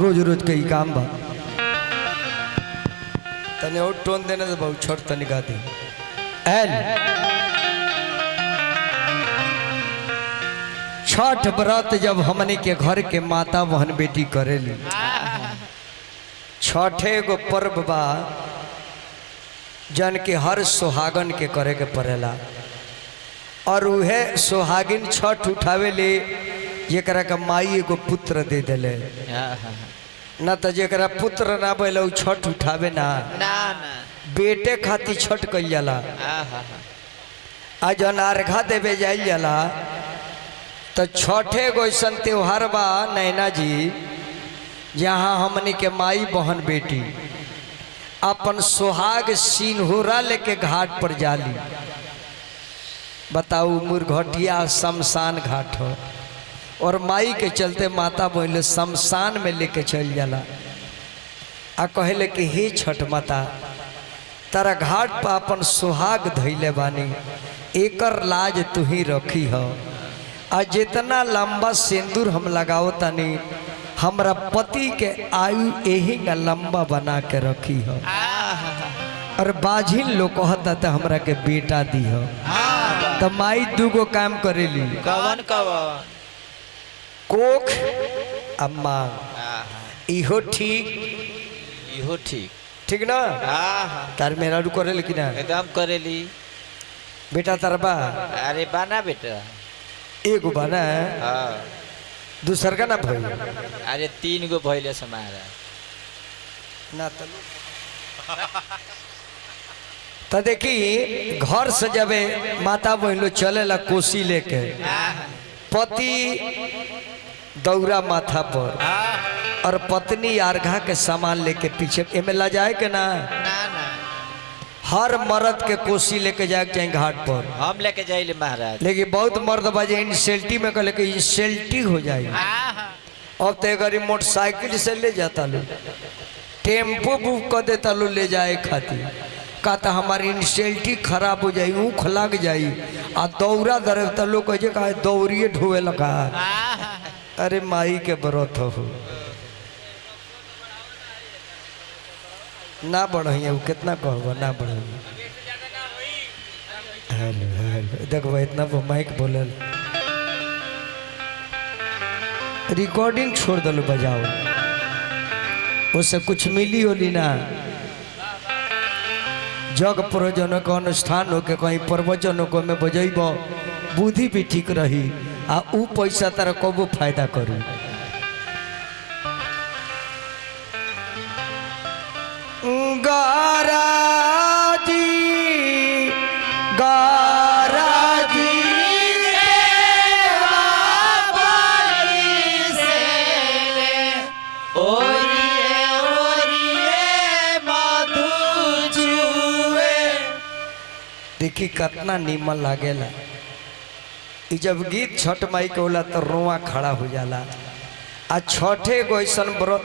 रोज रोज कई काम बा तने और टोन देने से बहुत छोट तनी गा दी छठ व्रत जब हमने के घर के माता बहन बेटी करेली छठे गो पर्व बा जन के हर सुहागन के करे के पड़ेला और उहे सुहागिन छठ उठावे ले जेकरा के माई एगो पुत्र दे देले ना तो जेकरा पुत्र ना बोले छठ उठावे ना बेटे खाती छठ कइल जाला आज अर्घा देवे जाइल जाला तो छठे गो ऐसा त्योहार बा नैना जी जहाँ हमनी के माई बहन बेटी अपन सुहाग सिंहूरा लेके घाट पर जाली। बताऊ मुरघटिया शमशान घाट हो और माई के चलते माता बहन शमशान में लेके चल जाला आ कहले कि हे छठ माता तारा घाट पर अपन सुहाग धैले बानी एकर लाज तू ही रखी हो आ जितना लंबा सिंदूर हम लगाओ तनी हमरा पति के आयु यही का लंबा बना के रखी हो और बाझिन लोग कहता तो हमरा के बेटा दी हो तो माई दूगो काम करेली कवन कवन कोख अम्मा इहो ठीक ठीक ना तार मेरा रू करेली कि ना एकदम करेली बेटा तार बा अरे बाना बेटा एगो बना हाँ दूसर का ना भाई अरे 3 गो भइले समारा ना तो देखी घर से जब माता बहन लोग चले ला कोसी लेके पति दौरा माथा पर और पत्नी अर्घा के सामान लेके पीछे एमे ला जाए के ना हर मर्द के कोसी लेके जाए चाहिए घाट पर हम लेके जाइले महाराज लेकिन बहुत मर्द बाजे इंसल्टी में कहले कि इंसल्टी हो जाए अब तो अगर मोटरसाइकिल से ले जाता लो टेम्पो बुक कर देता लो ले जाए खातिर कहता हमारी इंसल्टी खराब हो जाई ऊख लग जाई आ दौरा दरता लोग कहे का दौड़िए ढोवे लगा अरे माई के व्रत हो ना बढ़िया कितना कहब ना बढ़िया हेलो हेलो देखो इतना माइक बोलल रिकॉर्डिंग छोड़ दलो बजाओ उससे कुछ मिली होली ना जग प्रयोजन का अनुष्ठान हो के कहीं प्रवचन को में बजेब बुद्धि भी ठीक रही आ उ पैसा तारा कबो फायदा करू देखी कितना नीमन लागेला जब गीत छठ माई के होला तो रोआ खड़ा हो जाला आ छठे गो ऐसा व्रत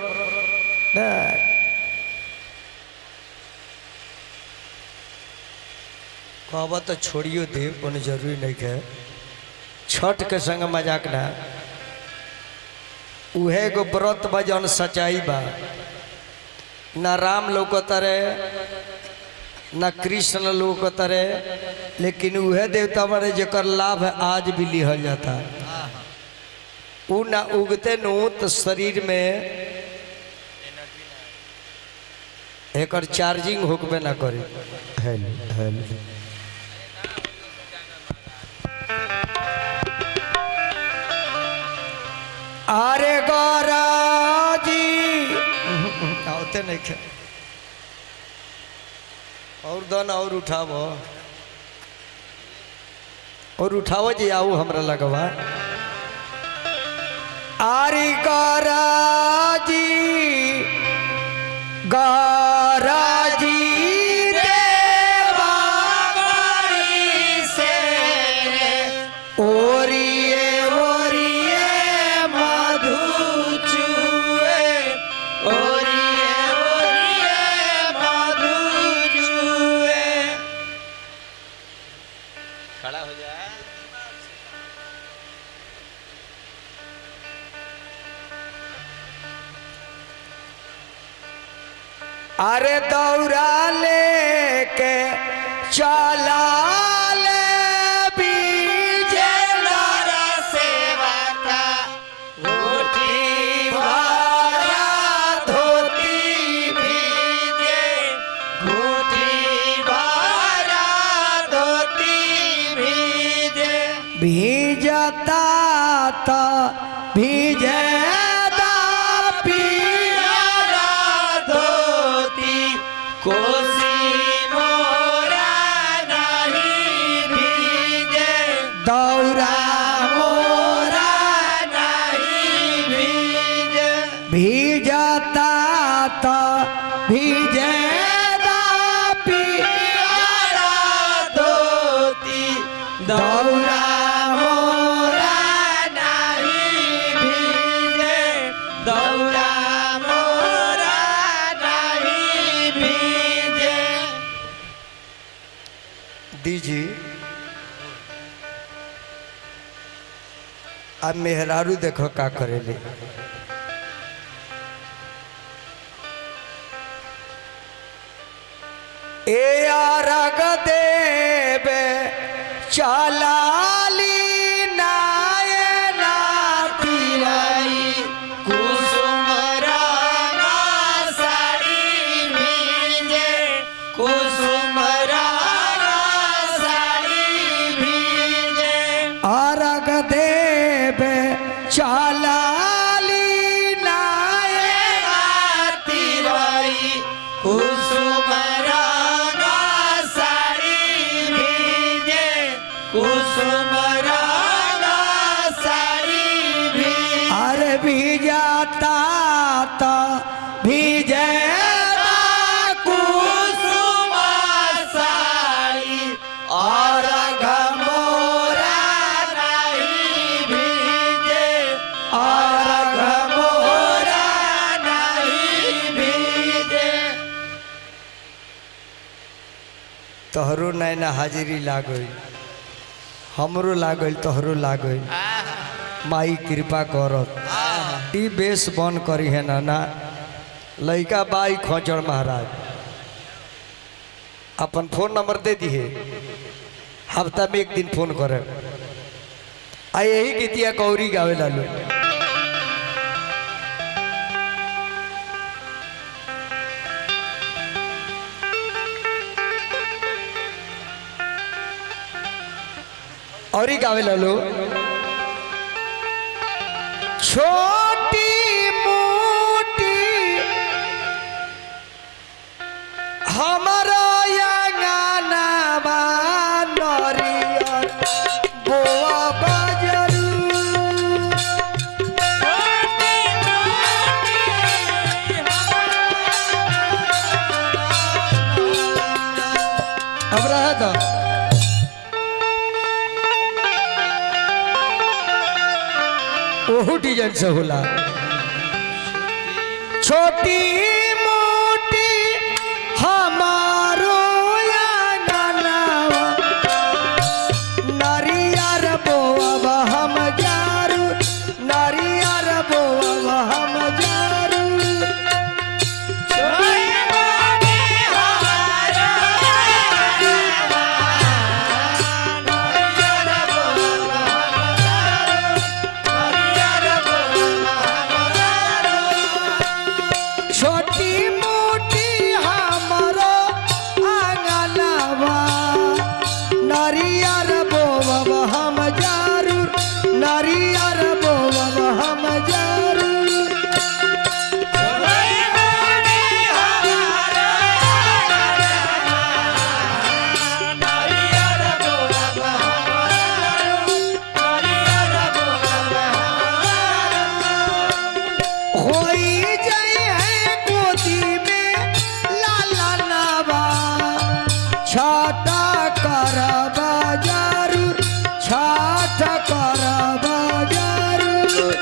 कहब तो छोड़ियो दे कोनो जरूरी नहीं है छठ के संग मजाक ना उहे गो व्रत बा जौन सच्चाई बा ना राम लौकता रहे ना कृष्ण लौकता रहे लेकिन उहे देवता बड़े जकर लाभ आज भी लिहल जाता उ ना उगते नु तो शरीर में एकर चार्जिंग होकबे ना करे हेलो हेलो अरे गौरा जी आते नहीं खे और दन और उठावो जी आओ हमरा लगवा अरे गौरा जी खड़ा हो जाए अरे दौरा लेके चला ले बीजे नर सेवा का घोटी भरा धोती भीजे घूटी भरा धोती भीजे भीजता तो भीजे पियारा धोती कोसी मोरा नहीं भीजे दौरा मोरा नहीं भीजे भीजता तो भीजे पियारा धोती दौरा मोरा नहीं भीजे दौरा मोरा नहीं भीजे दीजिए। अब मेहरारू देखो का करेले। ए आरग देवे चलाली नायना पिराई कुसुम रंगा साड़ी भीजे कुसुम रंगा साड़ी भीजे आरग देवे चलाली नायना तिरई कुसुम रंगा साड़ी भीजे कुसुम रंगा साड़ी भीजे अरे भीजाता तो भीजे कुसुम साड़ी और घमोरा नहीं भीजे और घमोरा नहीं भीजे तोहरो नैना हाजिरी लागल हमरो लागल तोहरो लागल माई कृपा करत ई बेस बन करी है ना लइका बाई खोचड़ महाराज अपन फोन नंबर दे दिए हफ्ता में एक दिन फोन करे आ यही गीतिया गौरी गावे लालू और ही गावे लालू छोटी मोटी हमारा गाना नरियर बोआ बजरू अब रहा था ओहू डिजाइन से होला छोटी मोटी हमारो गानावा नरियर बोआ हम जारू नरियर बोआ हम जारू छोटी मोटी हमारो आंगनवा नरियर बोब हम जारू नरियर बोब हम जारू होई जाए है गोदी में लाला नवा छाता करब जरूर छाता करब जरूर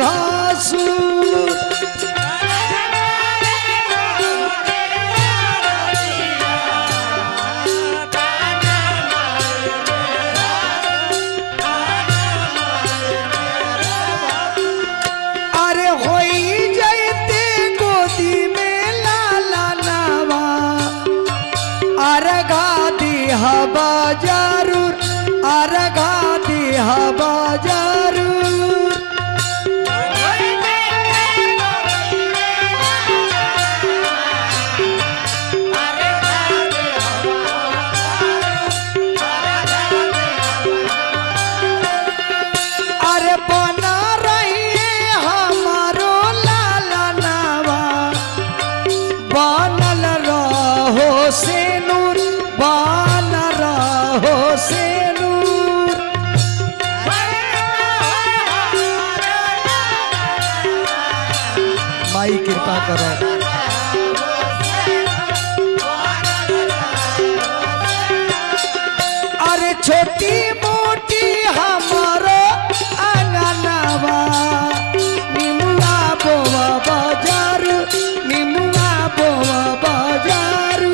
भासुर अरे होई जैते गोदी में लाला नावा अरगा दिहा बाजारूर अरगा दिहा बाजारूर अरे बना रही हमारो लाला नावा बनल रहो से नूर बन रहो से नूर माई कृपा करो अरे छोटी मोटी हमारो अंगनावा निमुआ बोवा बाजारू निमुआ बोवा बाजारू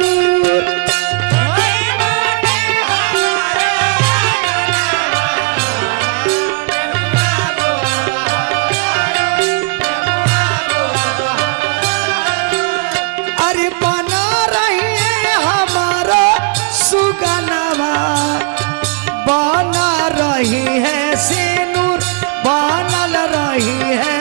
अरे बना रही है हमारा सुगनावा बना रही है सिनूर बनल रही है